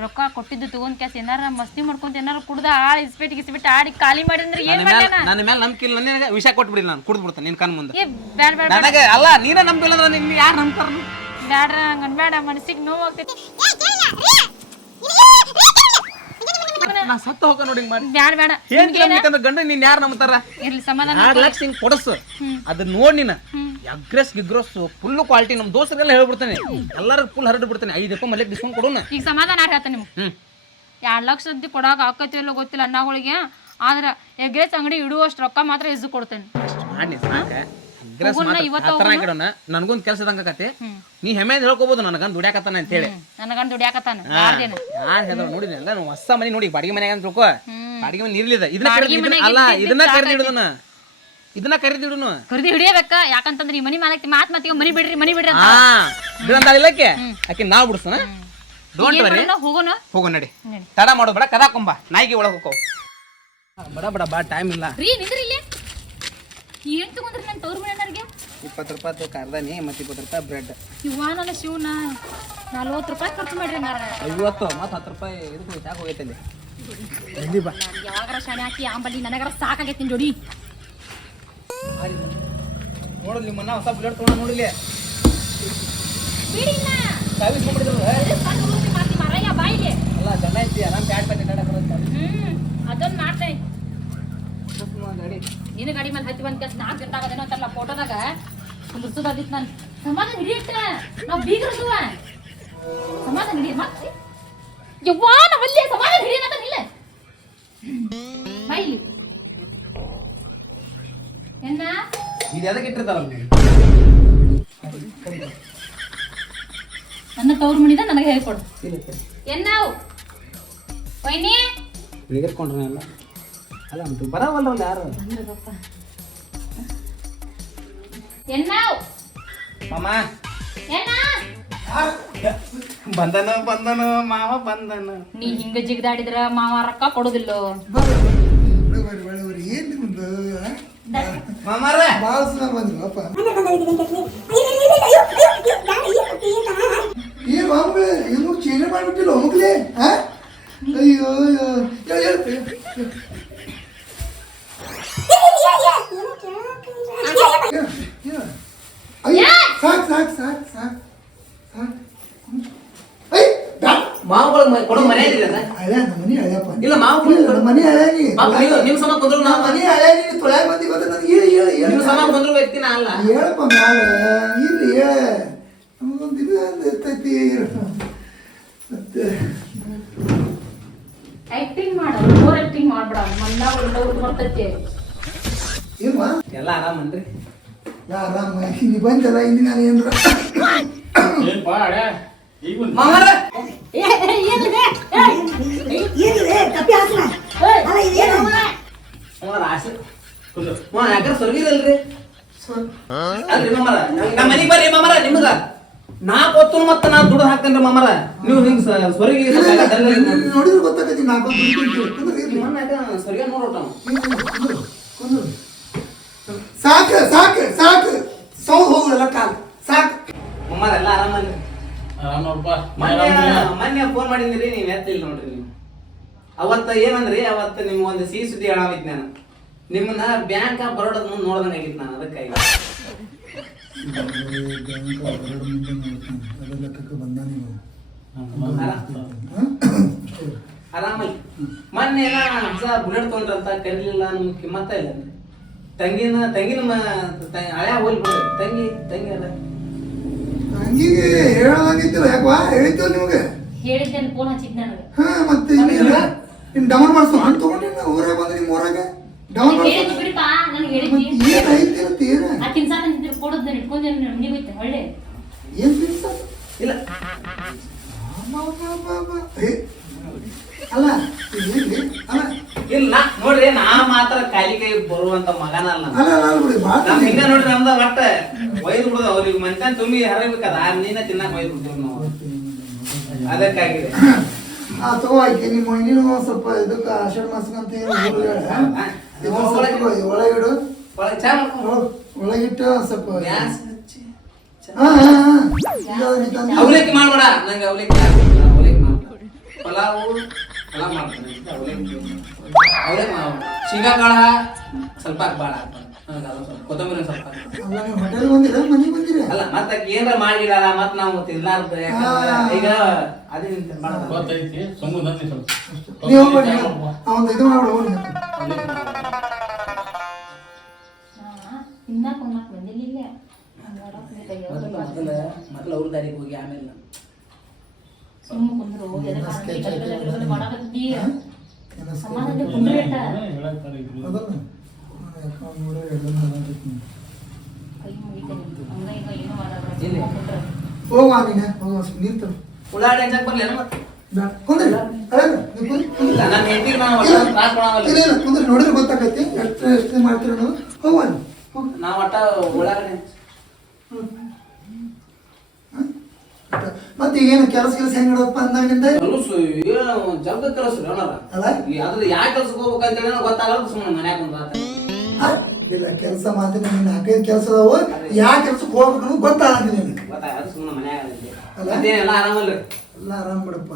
ರೊಕ್ಕ ಕೊಟ್ಟಿದ್ದು ತಗೊಂಡ್ ಕ್ಯಾಸ್ ಏನಾರ ಮಸ್ತಿ ಮಾಡ್ಕೊಂತ ಏನಾರ ಕುಡ್ದ ಆಳ್ ಇಸ್ಬಿಟ್ ಇಸ್ಬಿಟ್ ಆಡಿ ಖಾಲಿ ಮಾಡಿದ್ರೆ ಏನ್ ನನ್ನ ಮೇಲೆ ಮಾಡ್ಯಾನ ನನ್ನ ಮೇಲೆ ನಂಬಿಕೆ ನಿನಗೆ ವಿಷ ಕೊಟ್ಬಿಡಿ ನಾನು ಕುಡ್ದು ಬಿಡ್ತೇನೆ ನಿನ್ನ ಕಣ್ ಮುಂದೆ. ಏ ಬ್ಯಾಡ ಬ್ಯಾಡ ನನಗೆ ಅಲ್ಲ ನೀನೇ ನಂಬಿಲ್ಲ ಅಂದ್ರೆ ನಿನ್ನ ಯಾರು ನಂಬ್ತಾರ ಬ್ಯಾಡ್ರ ಹಂಗನ್ ಬೇಡ ಮನಸ್ಸಿಗೆ ನೋವು ಆಗ್ತೈತಿ ನಾ ಸತ್ತ ಹೋಗ ನೋಡಿ ಮಾಡಿ. ಬ್ಯಾಡ ಏನ್ ಗಂಡ ನೀನ್ ಯಾರು ನಂಬ್ತಾರ ಇರ್ಲಿ ಸಮಾಧಾನ ಲಕ್ಷ ಹಿಂಗ್ ಕೊಡಸು. ಅದನ್ನ ನೋಡ್ ನೀನು. ಅಗ್ರೆಸ್ ಗಿಗ್ರೆಸ್ ಫುಲ್ ಕ್ವಾಲಿಟಿ ನಮ್ಮ ದೋಸ್ತರಿಗೆಲ್ಲ ಹೇಳ್ಬಿಡ್ತೇನೆ. ಎಲ್ಲರಿಗೂ ಫುಲ್ ಹರಡ್ ಬಿಡ್ತೇನೆ. ಐದು ರೂಪಾಯಿ ಮಲ್ಲಿಗೆ ಡಿಸ್ಕೌಂಟ್ ಕೊಡೋಣ. ಈಗ ಸಮಾಧಾನ ಯಾರು ಹೇಳ್ತಾನೆ ನಿಮ್ಗೆ. ಎರಡು ಲಕ್ಷ ಸದ್ಯ ಕೊಡಾಕ ಆಕತಿ ಇಲ್ಲ ಗೊತ್ತಿಲ್ಲ ಅಣ್ಣಗಳಿಗೆ ಆದ್ರೆ ಎಗ್ರೆಸ್ ಅಂಗಡಿ ಇಡುವಷ್ಟು ರೊಕ್ಕ ಮಾತ್ರ ಇಸ್ದು ಕೊಡ್ತೇನೆ. ಮಾಡಿ ಸಾಕ? ಅಗ್ರೆಸ್ ಮಾತಾಡೋಣ ನನಗೊಂದು ಕೆಲಸ ಆಕತಿ. ನೀ ಹೆಮ್ಮೆ ಹೇಳ್ಕೋಬಹುದು ನನಗನ್ ದುಡ್ಯಾಕತ್ತಾನ ಅಂತ ಹೇಳಿ. ನನ್ನ ದುಡ್ಯಾಕತ್ತಾನ ಯಾರು ಹೇಳಿದ್ರು ನೋಡಿ ಎಲ್ಲ ಹೊಸ ಮನೆ ನೋಡಿ ಬಾಡಿಗೆ ಮನೆಗೆ ಅಂತ ತಿಳ್ಕೊ. ಬಾಡಿಗೆ ಮನೆ ಇರ್ಲಿಲ್ಲ. ಇದನ್ನ ಅಲ್ಲ ಕರ್ದ್- ಇದನ್ನ- ಮನೆಗ್ ಅಲ್ಲ ಇದನ್ನ ಕರ್ದಿ ಹಿಡಿಯಬೇಕ ಯಾಕಂತಂದ್ರೆ ಈ ಮನಿ ಮಾಲಕ್ ಮಾತ್ ಮಾತಿಗೆ ಮನಿ ಬಿಡ್ರಿ ಮನಿ ಬಿಡ್ರಿ ಅಂತ. ಹಾ. ಬಿಡಂತಾಳಿಲ್ಲಕ್ಕೆ ಆಕೆ ನಾವು ಬಿಡ್ಸನ ಡೋಂಟ್ ವರಿ ಹೋಗೋಣ? ಹೋಗೋಣ ನಡಿ. ತಡ ಮಾಡೋದು ಬೇಡ ಕದಾಕೊಂಬ ನಾಯಿಗೆ ಒಳಗೆ ಹೋಗೋ. ಬಡ ಬಡ ಬಾ ಟೈಮ್ ಇಲ್ಲ. ರೀ ನಿಂದ್ರಿ ಏನ್ ತಗೊಂಡ್ರಿ ನನ್ನ ತವ್ರ ಮನೆಯವ್ರಿಗೆ ಇಪ್ಪತ್ತು ರೂಪಾಯಿ ಕರ್ದಾನಿ ಮತ್ತು ಇಪ್ಪತ್ತು ರೂಪಾಯಿ ಬ್ರೆಡ್ ಇವ್ವ ನನ್ನ ಶಿವನ ನಲ್ವತ್ತು ರೂಪಾಯಿ ಖರ್ಚು ಮಾಡ್ರಿ ಹಂಗಾರ ಐವತ್ತು ಮತ್ತು ಹತ್ತು ರೂಪಾಯಿ ಇದಕ್ಕೆ ಚಾಕ್ ಹೋಗೈತೆ ಅಲ್ಲಿ. ಎಲ್ಲಿ ಬಾ. ಯಾವಾಗಾರ ಶಾಣೆ ಹಾಕಿ ಆಂಬಲ್ಲಿ ನನಗಾರ ಸಾಕಾಗೈತಿ ನಿನ್ ಜೋಡಿ. ನೋಡಿದ್ಲಿ ನಿಮ್ಮನ್ನ ಹೊಸ ಬುಲೆಟ್ ತೊಗೊಂಡು ನೋಡಿಲಿ ಬಿಡಿ. ಸರ್ವಿಸ್ ಮಾಡ್ಬಿಡಿದ್ರು ಅಲ್ಲ ಜನ ಐತಿ ಆರಾಮ್ ಬ್ಯಾಟ್ ಪ್ಯಾಕೆಟ್ ಆಡಕ್ಕೆ ಬರುತ್ತೆ ಹ್ಮ್ ಅದನ್ನ ಮಾಡ್ತೆ ಗಾಡಿ ನೀನು ಗಾಡಿ ಮೇಲೆ ಹತ್ತಿ ಬಂದ್ ಕೆಲಸ ನಾಲ್ಕು ಗಂಟೆ ಆಗದೇನೋ ಅಂತಲ್ಲ ಫೋಟೋದಾಗ ಕುಂದ್ರಸೋದಾದಿತ್ತು ನಾನು ಸಮಾಧಾನ ಹಿಡಿಯಟ್ಟ ನಾವು ಬೀಗರಸುವ. ಸಮಾಧಾನ ಹಿಡಿಯ ಮತ್ತೆ? ಯವ್ವಾ ನಮ್ಮಲ್ಲಿ ಸಮಾಧಾನ ಹಿಡಿಯಲ್ಲ ಇಲ್ಲ. ಬೈಲಿ ಎನ್ನ ಇದು ಎದಕ್ಕೆ ಇಟ್ಟಿರ್ತಾರಲ್ಲ ನನ್ನ ತವ್ರ ಮನಿದ ನನಗೆ ಹೇಳ್ಕೊಡು. ಎನ್ನಾವು ವೈನಿ? ತೆಗೆದ್ಕೊಂಡ್ರೆ ಅಲ್ಲ ಅಲ್ಲ ಅಂತ ಬರವಲ್ರಲ್ಲ ಯಾರು? ಮಾಮ. ಎನ್ನ ಬಂದನ ಬಂದನು ಮಾವ ಬಂದನ. ನೀ ಹಿಂಗ ಜಿಗ್ದಾಡಿದ್ರ ಮಾವ ರೊಕ್ಕ ಕೊಡುದಿಲ್ಲ. ಮಾಮಾರ ಭಾಳ ಸಲ ಬಂದಿಲ್ಲಪ್ಪ ಏನು ಚೇಂಜ್ ಮಾಡ್ಬಿಟ್ಟಿಲ್ಲ ಹೋಗ್ಲೇ ಹಾ ಅಯ್ಯೋ ಅಯ್ಯೋ. ಹೇಳಪ್ಪ ಮ್ಯಾಲ ಇಲ್ಲಿ ಹೇಳ ನಮಗೊಂದು ಇದು ಒಂದು ಇರ್ತೈತಿ ಮತ್ತೆ ಆಕ್ಟಿಂಗ್ ಮಾಡ ಓವರ್ ಆಕ್ಟಿಂಗ್ ಮಾಡ್ಬೇಡ ಮನ್ನ ಉಂಡ ಬರ್ತೈತಿ ಏನ್ವಾ ಎಲ್ಲ ಆರಾಮನ್ರಿ. ನಾ ಆರಾಮ. ಇಲ್ಲಿ ಬಂದಲ್ಲ ಇಲ್ಲಿ ನಾನು ಏನ್ರ ಯಾಕಂದ್ರೆ ಸ್ವರ್ಗಿರಲ್ರಿ ಅಲ್ರಿ ಮಾಮಾರ? ನಮ್ಮ ಮನೆಗೆ ಬರ್ರಿ ಮಾಮಾರ ನಿಮ್ಗ. ನಾ ಕೊತ್ತು ಮತ್ತ ನಾ ದುಡ್ಡು ಹಾಕ್ತೇನ್ರಿ ಮಾಮರ. ನೀವು ಹಿಂಗ ಸ್ವರ್ಗಿ ನೋಡಿದ್ರೆ ಗೊತ್ತಾಗತ್ತಿ ನಾ ಇರ್ಲಿ. ಸ್ವರ್ಗ ನೋಡೋಟ ಕುಂದ್ರು, ಕುಂದ್ರು. ಸಾಕು ಸಾಕು ಸಾಕು ಸೌದ್ ಹೋಗುದಲ್ಲ ಕಾಲ್ ಸಾಕು ಮಾಮಾರ ಎಲ್ಲ ಆರಾಮನ್ರಿ ಆರಾಮ್ ನೋಡ್ಪ ಮೊನ್ನೆ ಮೊನ್ನೆ ಫೋನ್ ಮಾಡಿದ್ರಿ, ನೀವ್ ಎತ್ತಿಲ್ಲ ನೋಡ್ರಿ ನೀವು. ಅವತ್ತ ಏನಂದ್ರಿ, ಅವತ್ತ ನಿಮ್ಗೆ ಒಂದು ಸಿಹಿ ಸುದ್ದಿ ಹೇಳಿದ್ ನಾನು. ನಿಮ್ಮನ್ನ ಬ್ಯಾಂಕ್ ಆಫ್ ಬರೋಡದ ಮುಂದೆ ನೋಡ್ದಂಗ ಆಗಿತ್ತು ನಾನು, ಅದಕ್ಕಾಗಿ. ಆರಾಮಲ್ಲಿ. ಮೊನ್ನೆ ಹೊಸ ಬುಲೆಟ್ ತೊಗೊಂಡ್ರಂತ, ಕರೀಲಿಲ್ಲ ನಮ್ಗೆ ಕಿಮ್ಮತ್ತ ಇಲ್ಲ. ತಂಗಿನ ತಂಗಿನ ಹಳೆ ಹೋಲ್ ತಂಗಿ ತಂಗಿ ಅಲ್ಲ ತಂಗಿಗೆ ಹೇಳೋದಂಗಿತ್ತಿಲ್ಲ ಯಾಕವಾ ಹೇಳಿತ್ತು ನಿಮಗೆ? ಹೇಳಿದ್ದೇನೆ ಫೋನ್ ಹಚ್ಚಿದ್ ನನಗೆ ಹಾ ಮತ್ತೆ ಇನ್ನೇನು ನಿಮ್ ಡೌನ್ ಮಾಡ್ಸೋ ಅಂತ ಊರಾಗ ಬಂದ್ರೆ ನಿಮ್ಮ ಊರಾಗ ಡೌನ್ ಹೇಳಿದ್ದು ಮಾಡ್ಸೋ ಬಿಡಿಪಾ ನನಗೆ ಹೇಳಿದ್ದಿ. ಏನ್ ಐತಿ ಅಂತ ಏನ ಆ ತಿನ್ಸಾತ ನಿಂತಿದ್ರು ಕೊಡೋದ್ ನಾನು ಇಟ್ಕೊಂಡೆ ಮನೆಗೆ ಹೋಯ್ತೆ ಒಳ್ಳೆ ಏನ್ ತಿನ್ಸ? ಇಲ್ಲ. ಅಲ್ಲ ಇಲ್ಲಿ ಇಲ್ಲಿ, ಅಲ್ಲ. ಇಲ್ಲ ನೋಡ್ರಿ ನಾ ಮಾತ್ರ ಕಾಲಿ ಕೈ ಬರುವಂತ ಮಗನಲ್ಲ ಮಗನ ಅಲ್ಲ ಅಲ್ಲ ಬಿಡಿ ಮಾತು ನಮ್ ಹಿಂಗ ನೋಡ್ರಿ ನಮ್ದ ಒಟ್ಟ ಒಯ್ದು ಬಿಡುದ ಅವ್ರಿಗೆ ಮನ್ಷನ್ ತುಂಬಿ ಹರಬೇಕದ ಆ ನೀನ ತಿನ್ನಕ್ ಒಯ್ದು ಬಿಡ್ತೀವಿ ನಾವು. ಅದಕ್ಕಾಗಿದೆ (laughs) ಆ ತಗೋ ಆಯ್ಕೆ ನಿಮ್ಮ ನೀನು ಒಂದ್ ಸ್ವಲ್ಪ ಇದಕ್ಕೆ ಆಷಾಢ ಮಾಸಕ್ಕಂತ ಏನು ಒಳಗಿಡು ಒಳಗಿಟ್ಟು ಸ್ವಲ್ಪ ಅವಲಕ್ಕಿ ಮಾಡ್ಬೇಡ. ನಂಗೆ ಅವಲಕ್ಕಿ. ಅವಲಕ್ಕಿ ಪಲಾವು ಪಲಾವ್ ಮಾಡ್ತೀನಿ. ಅವಲಕ್ಕಿ ಅವಲಕ್ಕಿ ಮಾಡ್ಬೇಡ ಶೇಂಗಾ ಕಾಳ ಸ್ವಲ್ಪ ಬಾಳ ಸ್ವಲ್ಪ ಕೊತ್ತಂಬರಿ ಸ್ವಲ್ಪ. ಅಲ್ಲ ನೀವು ಹೋಟೆಲ್ ಬಂದಿರ ಮನೆಗೆ ಬಂದಿರಿ ಅಲ್ಲ ಮತ್ತೆ ಏನಾರ ಮಾಡ್ಲಿಲ್ಲ ಮತ್ತೆ ನಾವು ಯಾಕಂದ್ರೆ ಈಗ ಅದೇ. ಗೊತ್ತೈತಿ ಸುಮ್ಮನೆ ನಂದಿ ಸ್ವಲ್ಪ ನೀವು ಹೋಗ್ಬೇಡಿ ಅವನ್ ಇದು ಬಂದಿಲ್ಲ ಮೊದಲ ಅವ್ರ ದಾರಿಗೆ ಹೋಗಿ ಆಮೇಲೆ ನಾನು. ಸುಮ್ಮ ಕುಂದ್ರು ಮಾಡಾಕತ್ತಿ. ಹೋಗುವ ನೀನೆ ಹೋಗುವ ಬರ್ಲಿ ಮತ್ತೆ ಕುಂದ್ರಿ ಒಟ್ಟ ಇಲ್ಲ ಇಲ್ಲ ಕುಂದ್ರಿ ನೋಡಿದ್ರೆ ಗೊತ್ತಾಗೈತಿ ಎಷ್ಟು ಎಷ್ಟು ಮಾಡ್ತೀರ ನಾ ಒಟ್ಟ ಉಳ್ಳಾಗಡ್ಡಿ ಮತ್ತೆ ಈಗೇನು ಕೆಲಸ ಕೆಲಸ ಹೆಂಗ್ ನೋಡಪ್ಪ ಅಂದಂಗಿಂದ ಕಲಸು ಕೆಲಸ ಜಲ್ದ ಕಲಸು ಹೇಳಲ್ಲ ಅಲ್ಲ? ಅದ್ರ ಯಾ ಕೆಲ್ಸಕ್ಕೆ ಹೋಗ್ಬೇಕಂತೇಳಿ ಗೊತ್ತಾಗಲ್ಲ ಸುಮ್ಮನೆ ಮನ್ಯಾಗ ಆ? ಇಲ್ಲ ಕೆಲಸ ಮಾತ್ರ ನಿನ್ನ ನಾಲ್ಕೈದು ಕೆಲಸ ಅದಾವು ಯಾವ ಕೆಲ್ಸಕ್ಕೆ ಹೋಗ್ಬೇಕು ಅನ್ನೋದು ಗೊತ್ತಾಗಿ ನಿನಗೆ. ಅಲ್ಲ? ಎಲ್ಲ ಆರಾಮ್ ಬಿಡಪ್ಪ.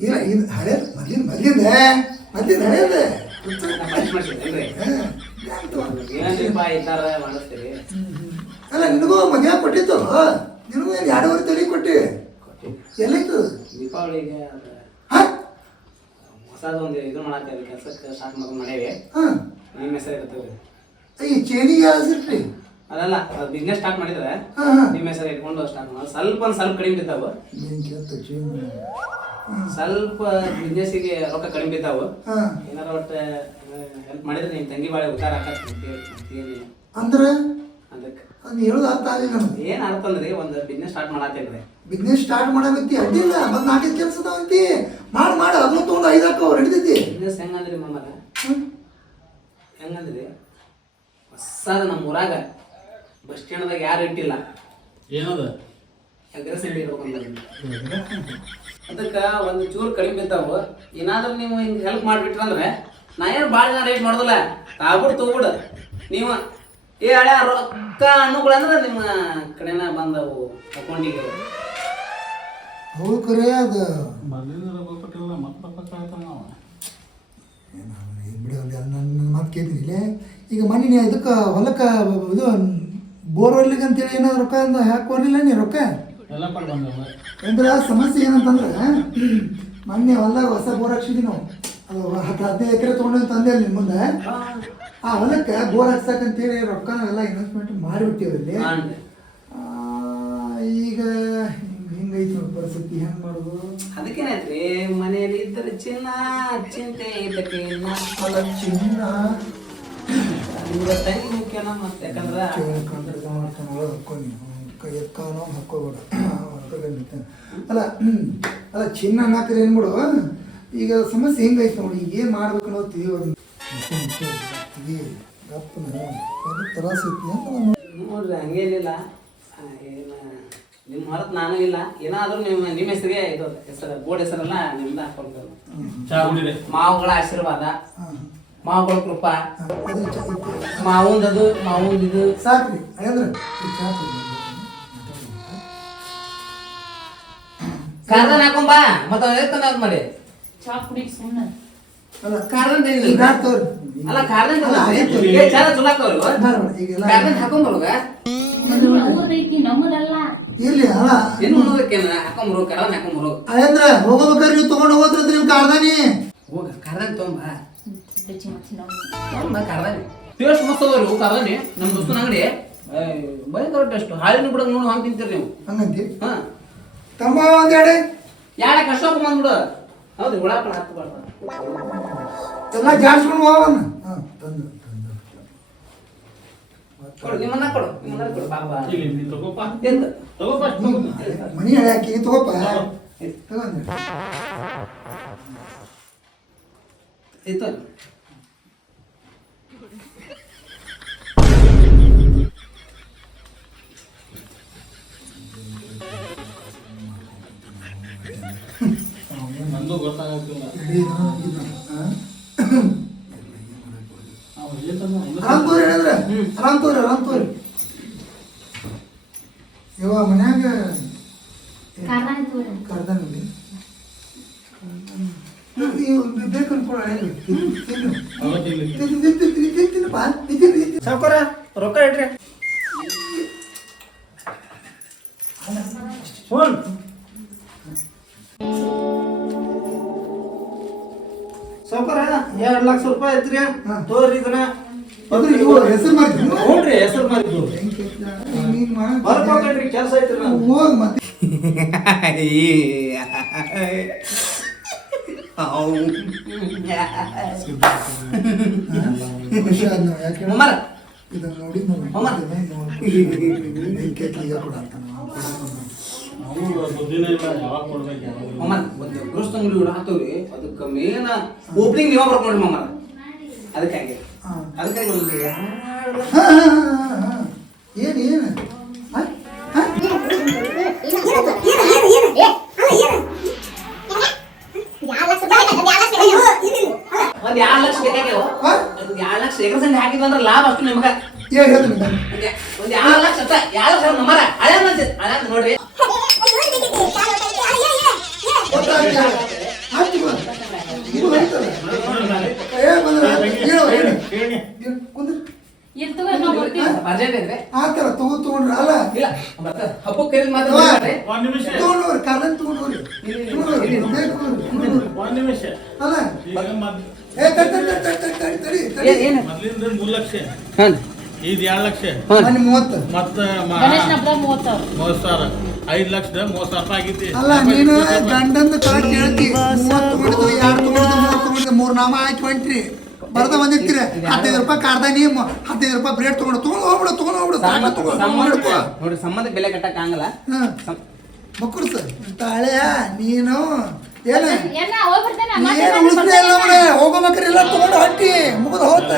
ಇಲ್ಲ ಇದು ಹಳೆ ಮೊದ್ಲಿನ ಮೊದ್ಲಿಂದ ಮೊದ್ಲಿನ ಹಳೇದೆ ಅಲ್ಲ ನಿನಗೂ ಮದುವೆ ಕೊಟ್ಟಿತ್ತು. ನಿನಗೂ ಎರಡೂವರೆ ತಲೆ ಕೊಟ್ಟಿ? ಎಲ್ಲಿತ್ತು? ದೀಪಾವಳಿಗೆ ಅದ ಒಂದು ಇದು ಮಾಡತ್ತೇವೆ ಕೆಲ್ಸಕ್ಕೆ ಸ್ಟಾರ್ಟ್ ಮಾಡೋದು ಮಾಡೇವಿ. ಹಾ ನಿಮ್ಮ ಹೆಸರು ಇರ್ತದೆ ಈ ಚೇನಿಗೆ ಯಾವ್ದಿರ್ರಿ ಅದಲ್ಲ ಬಿಸ್ನೆಸ್ ಸ್ಟಾರ್ಟ್ ಮಾಡಿದ್ರೆ ನಿಮ್ಮ ಹೆಸರು ಇಟ್ಕೊಂಡು ಸ್ಟಾರ್ಟ್ ಮಾಡಿ. ಸ್ವಲ್ಪ ಒಂದು ಸ್ವಲ್ಪ ಕಡಿಮೆ ಬಿದ್ದಾವು. ಸ್ವಲ್ಪ ಬಿಸ್ನೆಸ್ಸಿಗೆ ರೊಕ್ಕ ಕಡಿಮೆ ಬಿದ್ದಾವು. ಹಾ ಏನಾರ ಒಟ್ಟು ಹೆಲ್ಪ್ ಮಾಡಿದ್ರೆ ನಿಮ್ಮ ತಂಗಿ ಬಾಳೆ ಉತ್ತಾರ ಅಂದ್ರೆ? ಅದಕ್ಕೆ ಅದು ಹೇಳೋದು ಅರ್ಥ ಆಗಿಲ್ಲ ನಮ್ಗೆ. ಏನ್ ಅರ್ಥ ಅಂದ್ರಿ ಒಂದು ಬಿಸ್ನೆಸ್ ಸ್ಟಾರ್ಟ್ ಮಾಡತ್ತೇನ್ರಿ ಬಿಸ್ನೆಸ್ ಸ್ಟಾರ್ಟ್ ಮಾಡಬೇಕಿ ಅಡ್ಡಿಲ್ಲ ಮತ್ತೆ ನಾಲ್ಕೈದು ಕೆಲಸ ಅಂತಿ ಮಾಡಿ ಮಾಡಿ ಅದನ್ನ ತೊಗೊಂಡು ಐದು ಹಾಕೋ ಹಿಡಿದೈತಿ ಬಿಸ್ನೆಸ್ ಹೆಂಗಂದ್ರಿ ಮಮ್ಮರ ಹೆಂಗಂದ್ರಿ? ಹೊಸದ ನಮ್ಮ ಊರಾಗ ಬಸ್ ಸ್ಟ್ಯಾಂಡ್ದಾಗ ಯಾರು ಇಟ್ಟಿಲ್ಲ. ಏನದ? ಅಗ್ರೆಸ್ ಅದಕ್ಕೆ ಒಂದು ಚೂರು ಕಡಿಮೆ ಬಿದ್ದಾವು. ಏನಾದ್ರೂ ನೀವು ಹಿಂಗೆ ಹೆಲ್ಪ್ ಮಾಡಿಬಿಟ್ರಂದ್ರೆ ನಾ ಏನು ಭಾಳ ಜನ ರೇಟ್ ಮಾಡೋದಿಲ್ಲ. ತಾಬಿಡು ತಗೋಬಿಡು. ನೀವು ಏ ಹಳೆ ರೊಕ್ಕ ಅನ್ನುಗಳಂದ್ರೆ ನಿಮ್ಮ ಕಡೆನ ಬಂದವು ಅಕೌಂಟಿಗೆ. ಹೌದು ಕರೆ ಅದು ಮೊದಲಿಂದ ಗೊತ್ತಿಲ್ಲ ಮತ್ತೆ ರೊಕ್ಕ ಕೇಳ್ತಾನ ನಾವು ಬಿಡಿ ಅಲ್ಲಿ ನನ್ನ ಮಾತು ಕೇಳ್ತೀನಿ ಇಲ್ಲೇ. ಈಗ ಮೊನ್ನೆ ನೀ ಇದಕ್ಕೆ ಹೊಲಕ್ಕೆ ಇದು ಬೋರ್ವೆಲ್ಗೆ ಅಂತೇಳಿ ಏನಾದ್ರು ರೊಕ್ಕ ಅಂದ ಹಾಕೋರ್ಲಿಲ್ಲ ನೀ ರೊಕ್ಕ? ಎಲ್ಲ ಅಂದ್ರೆ ಸಮಸ್ಯೆ ಏನಂತಂದ್ರೆ ಮೊನ್ನೆ ಹೊಲ್ದಾಗ ಹೊಸ ಬೋರ್ ಹಾಕ್ಸಿದ್ವಿ ನಾವು. ಅದು ಹತ್ತು ಹದಿನೈದು ಎಕರೆ ತೊಗೊಂಡು ತಂದೆ ಅಲ್ಲಿ ನಿಮ್ಮ ಮುಂದೆ. ಆ ಹೊಲಕ್ಕೆ ಬೋರ್ ಹೇಳಿ ರೊಕ್ಕ ಎಲ್ಲ ಇನ್ವೆಸ್ಟ್ಮೆಂಟ್ ಮಾಡಿಬಿಟ್ಟಿವಿ ಅಲ್ಲಿ. ಈಗ ಹಿಂಗ್- ಹಿಂಗೈತಿ ನೋಡಿ ಪರಿಸ್ಥಿತಿ ಹೆಂಗೆ ಮಾಡೋದು? ಅದಕ್ಕೇನಾಯ್ತ್ರಿ ಮನೆಯಲ್ಲಿ ಇದ್ದರೆ ಚಿನ್ನ ಚಿಂತೆ ಇದಕ್ಕೆ ಚಿನ್ನ? ತಂಗಿ ಮುಖ್ಯನ ಮತ್ತೆ ಯಾಕಂದ್ರೆ ಕೈ ಹಾಕೋಬೇಡ ಅಲ್ಲ ಅಲ್ಲ ಚಿನ್ನ ಹಾಕಿದ್ರೆ ಏನ್ಬಿಡು ಈಗ ಸಮಸ್ಯೆ ಹೆಂಗೈತೆ ನೋಡಿ ಈಗ ಏನು ಮಾಡ್ಬೇಕು ಅನ್ನೋದು ತಿಳಿಯೋದು ಗಪ್ಪನ ಅದು ತ್ರಾಸ ಐತಿ ಅಂತ ನಾನು ನೋಡ್ರಿ ಹಂಗೇನಿಲ್ಲ ನಿಮ್ಮ ಹೊರತು ನಾನು ಇಲ್ಲ. ಏನಾದರೂ ನಿಮ್ಮ ನಿಮ್ಮ ಹೆಸರಿಗೆ ಇದು ಹೆಸರು ಬೋರ್ಡ್ ಹೆಸರೆಲ್ಲ ನಿಮ್ದು ಕುಡಿದೆ ಮಾವುಗಳ ಆಶೀರ್ವಾದ. ಮಾವುಗಳ ಕೃಪಾ. ಮಾವುಂದದು ಮಾವುಂದದು. ಸಾಕ್ರಿ. ಅಂದ್ರೆ. ಕಾರ್ದನ್ ಹಾಕೊಂಬಾ ಮತ್ತೆ ಮಾಡಿ ಚಾ ಕುಡಿ ಸುಮ್ಮನೆ ಅಲ್ಲ ಕಾರ್ದನ್ ಈಗ ತೋರಿ ಅಲ್ಲ ಕಾರ್ದನ್ ಅಲ್ಲ, ಆಯ್ತು. ಚಾರ ಬೇಡ, ಬೇಡ, ಕಾರ್ದನ್ ಹಾಕೊಂಬರುಗ? ಅವ್ರದೈತಿ ನಮ್ಮದಲ್ಲ. ಇಲ್ಲಿ ಅಲ್ಲ. ಏನು ಅನ್ನೋದಕ್ಕೇನ ಹಾಕೊಂಬರು ಕಾರ್ದನ್ ಹಾಕೊಂಬರು. ಅಯ್ಯಂದ್ರ ಹೋಗ್ಬೇಕಾದ್ರೆ ನೀವು ತೊಗೊಂಡು ಹೋಗೋದ್ರಂತ ನಿಮ್ಮ ಕಾರ್ದಾನಿ ಹೋಗ ಕಾರ್ದನ್ ನಾವು ತೊಗೊಂಬ. ಟೇಸ್ಟ್ ಮಸ್ತ್ ಕಾರ್ದನಿ ನಮ್ಮ ದೋಸ್ತನ ಅಂಗಡಿ. ಭಯಂಕರ ಟೇಸ್ಟ್ ಹಾಳಿನ ಬಿಡಂಗ್ ನೋಡು ಹಂಗೆ ತಿಂತೀರಿ ನೀವು. ಹಂಗಂತಿ? ಹಾ. ತಮ್ಮ ಒಂದೆರಡು ಯಾಡ ಕಷ್ಟ ಬಂದ್ಬಿಡು. ಹೌದು ಉಳಾಪಣ ಹತ್ಬಾರ್ದು ಎಲ್ಲ ಜಾಡ್ಸ್ಕೊಂಡು ಹೋಗವನ್ನ ಹಾಂ ತಂದು ತಂದು. ಕೊಡು ನಿಮ್ಮನ್ನ ಕೊಡು ನಿಮ್ಮನ್ನ ಕೊಡು ಪಾಪ ಇಲ್ಲಿ ನೀ ತಗೋಪ್ಪ. ಎಂತ? ತಗೋಪ್ಪ. ಮನಿ ಹಳೆ ಹಾಕಿ ತಗೋಪ್ಪ. ತಗೊಂಡು. ಇತ್ತು. (coughs) (coughs) ಹೇಳಿದ್ರೆ? ಆರಾಮ್ ತೋರಿ ಎರಡ್ ಲಕ್ಷ ರೂಪಾಯಿ ಐತ್ರಿ. ತೋರಿ ಇದನ್ನ. ಇವು ಹೆಸರು ಮಾಡಿದ್ರು ನೋಡ್ರಿ ಹೆಸರು ಮಾಡಿದ್ರು ಬರ್ಬೇಕಲ್ರಿ ಕೆಲಸ ಐತ್ರಿ ನಾನು ಹೋಗ್ ಮತ್ತೆ. ಇದನ್ನ ನೋಡಿ ಈಗ ಕೊಡ ಅಂತ ನಾವು. ಅವ್ನು ಬುದ್ಧಿನೇ ಇಲ್ಲ ಯಾವಾಗ ಕೊಡ್ಬೇಕು ಯಾವಾಗ ಇಲ್ಲ. ಮಮ್ಮ ಒಂದು ಗೃಹಸ್ಥ ಅಂಗಡಿ ಹುಡುಗ ಹಾಕ್ತವ್ರಿ ಅದಕ್ಕೆ ಮೇನ ಓಪನಿಂಗ್ ನೀವ ಬರ್ಕೊಂಡ್ರಿ ಮಮ್ಮ ಅದಕ್ಕೆ ಹಂಗೆ ಅದಕ್ಕೆ ಅದಕ್ಕಾಗಿ ಒಂದು ಎರಡು ಹಾ, ಹಾ, ಹಾ, ಹಾ, ಹಾ. ಏನ್ ಏನು ಹಾ? ಹಾ? ಒಂದ್ ಎರಡು ಲಕ್ಷ ಬೇಕಾಗ್ಯಾವ ಹಾ? ಒಂದ್ ಎರಡು ಲಕ್ಷ ಎಕರೆ ಸಂಖ್ಯೆ ಹಾಕಿದ್ವಂದ್ರ ಲಾಭ ಅಷ್ಟು ನಿಮ್ಗ ಏನ್ ಹೇಳ್ತೀನಿ ಬನ್ನಿ. ಒಂದ್ ಯಾ- ಒಂದ್ ಎರಡು ಲಕ್ಷ ಅತ್ತ ಎರಡು ಲಕ್ಷ ನಮ್ಮರ ಹಳೆ ಮಂದಿ ಹಳೆ ನೋಡ್ರಿ ಗೊತ್ತಾಗ್ಲಿಲ್ಲ. ಆಯ್ತು ಬಿಡು. ಇದು ಹೋಯ್ತಲ್ಲ. ಏ, ಬಂದ್ರೆ ಆಯ್ತು. ಹೇಳು, ಹೇಳು. ಹೇಳಿ. ಹೇಳು, ಕುಂದ್ರು. ಇಲ್ಲಿ ತಗೋ ನಾವು ಬರ್ತೀವಿ ಅರ್ಜೆಂಟ್ ಐತ್ರಿ ಆತರ ತಗೋ ತಗೊಂಡ್ರ ಅಲ್ಲ ಇಲ್ಲ ಬರ್ತಾರ ಹಬ್ಬಕ್ಕೆ ಕರೀದ್ ಮಾತ್ರ ಹಾ. ಬರ್ತಾರ್ರಿ. ಒಂದ್ ನಿಮಿಷ ತಗೊಂಡೋರಿ ಕರ್ದನ್ ತಗೊಂಡೋರಿ ತಗೊಂಡೋರಿ ಬೇಗ ತಗೊಂಡೋರಿ, ತಗೊಂಡೋರಿ. ಒಂದ್ ನಿಮಿಷ ಅಲ್ಲ ಈಗ ಮೊದ್ ಏ ತಡಿ ತಡಿ ತಡಿ ತಡಿ ತಡಿ ತಡಿ ತಡಿ ಏನ್ ಏನು ಮೊದ್ಲಿಂದ ಮೂರ್ ಲಕ್ಷ ಹ್ಞೂ ಎರಡ್ ಲಕ್ಷ. ಮೂವತ್ತು. ಮತ್ತ ಗಣೇಶನ ಹಬ್ಬದಾಗ ಮೂವತ್ತು. ಸಾವಿರ ಮೂವತ್ ಸಾವಿರ. ಐದ್ ಲಕ್ಷದ ಮೂವತ್ ಸಾವಿರ ರೂಪಾಯಿ ಆಗೈತಿ ಅಲ್ಲ ನೀನು ಗಂಡಂದು ಕರೆಕ್ಟ್ ಹೇಳ್ತಿ ಮೂವತ್ತು ತಗೊಂಡಿದ್ದು ಎರಡು ತಗೊಂಡಿದ್ದು ಮೂರು ತಗೊಂಡಿದ್ದು ಮೂರು ನಾಮ ಹಾಕಿ ಹೊಂಟ್ರಿ. ಬರ್ದ ಬಂದಿರ್ತೀರಿ. ಹದಿನೈದು ರೂಪಾಯಿ ಕಾರ್ದ ನೀ ಹದಿನೈದು ರೂಪಾಯಿ ಬ್ರೇಡ್ ತಗೊಂಡು ತಗೊಂಡು ಹೋಗ್ಬಿಡು ತಗೊಂಡು ಹೋಗ್ಬಿಡು ನೋಡಿ ಸಂಬಂಧ ಬೆಲೆ ಕಟ್ಟಕ್ಕಾಗಲ್ಲ. ಸರ್ ಬಕ್ಕುರ್ಸ ತಾಳೆಯ ನೀನು ಏನ? ಏನ ಹೋಗಿ ಉಳಿಸ್ಲೇ ಇಲ್ಲ ಹೋಗ್ಬೇಕ್ರಿ ಎಲ್ಲ ತಗೊಂಡು ಹಟ್ಟಿ ಮುಗಿದು ಹೋತ.